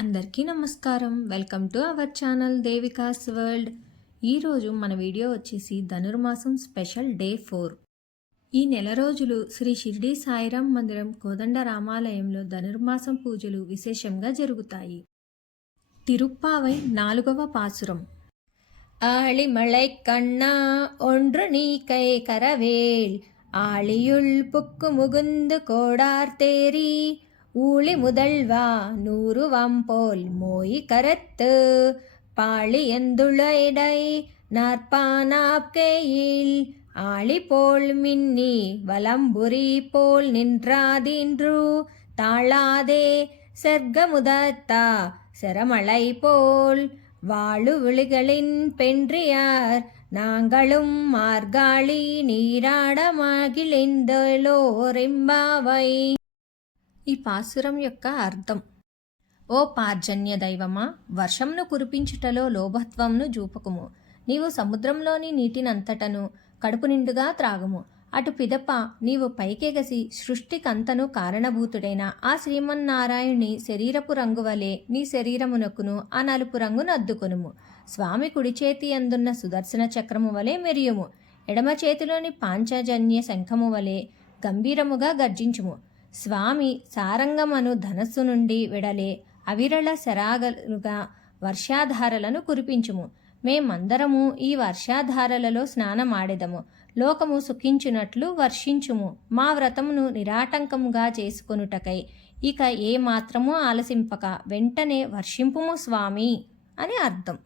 అందరికీ నమస్కారం. Welcome to our channel దేవికాస్ world. ఈరోజు మన వీడియో వచ్చేసి ధనుర్మాసం స్పెషల్ డే 4. ఈ నెల రోజులు శ్రీ షిర్డీ సాయిరాం మందిరం కోదండ రామాలయంలో ధనుర్మాసం పూజలు విశేషంగా జరుగుతాయి. తిరుప్పావై 4వ పాసురం. ஆழிமழை கண்ணா ஒன்று நீ கை கரவேல் ஆழியுள் புக்கு முகுந்து கோடார் தேரி ஊழி முதல்வா நூறுவாம் போல் மோய் கரத்து பாழி எந்துளைடை நாற்பானாப்கையில் ஆழி போல் மின்னி வலம்புரி போல் நின்றாதீன்று தாழாதே செர்க்கமுதத்தா செரமழை போல் வாழு விழிகளின் பென்றியார் நாங்களும் మార్గాళి నీరాడ మగిలిందలోరింబావై. ఈ పాసురం యొక్క అర్థం: ఓ పార్జన్య దైవమా, వర్షంను కురిపించుటలో లోభత్వంను జూపకుము. నీవు సముద్రంలోని నీటినంతటను కడుపు నిండుగా త్రాగుము. అటు పిదప నీవు పైకెగసి సృష్టికంతను కారణభూతుడైన ఆ శ్రీమన్నారాయణుని శరీరపు రంగు వలె నీ శరీరమునకును ఆ నలుపు రంగును అద్దుకొనుము. స్వామి కుడి చేతి అందున్న సుదర్శన చక్రము వలె మెరియుము. ఎడమ చేతిలోని పాంచజన్య శంఖము వలె గంభీరముగా గర్జించుము. స్వామి సారంగమను ధనస్సు నుండి వెడలే అవిరళ శరాగలుగా వర్షాధారలను కురిపించుము. మేమందరము ఈ వర్షాధారలలో స్నానమాడెదము. లోకము సుఖించునట్లు వర్షించుము. మా వ్రతమును నిరాటంకముగా చేసుకొనుటకై ఇక ఏ మాత్రము ఆలసింపక వెంటనే వర్షింపుము స్వామి అని అర్థం.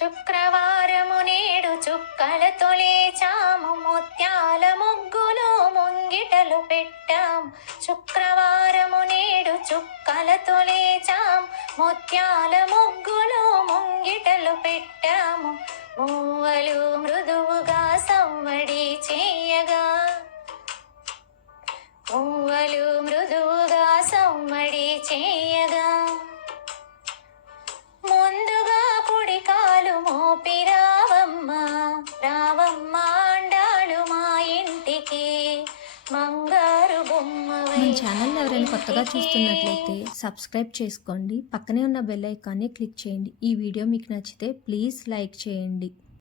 శుక్రవారము నేడు చుక్కలతో లేచాము, ముత్యాల ముగ్గులు ముంగిటలు పెట్టాం. శుక్రవారము నేడు చుక్కలతో లేచాం, ముత్యాల ముగ్గులు ముంగిటలు పెట్టాము. మూవలు మృదువుగా సవ్వడి చేయగా, మూవలు మృదువుగా సవ్వడి చేయగా, ముందుగా కుడి కాలు మోపి రావమ్మ రావమ్మ అండాలు మా ఇంటికి బంగారు బొమ్మ. మన ఛానల్ ఎవరైనా కొత్తగా చూస్తున్నట్లయితే సబ్స్క్రైబ్ చేసుకోండి. పక్కనే ఉన్న బెల్ ఐకాన్ని క్లిక్ చేయండి. ఈ వీడియో మీకు నచ్చితే ప్లీజ్ లైక్ చేయండి.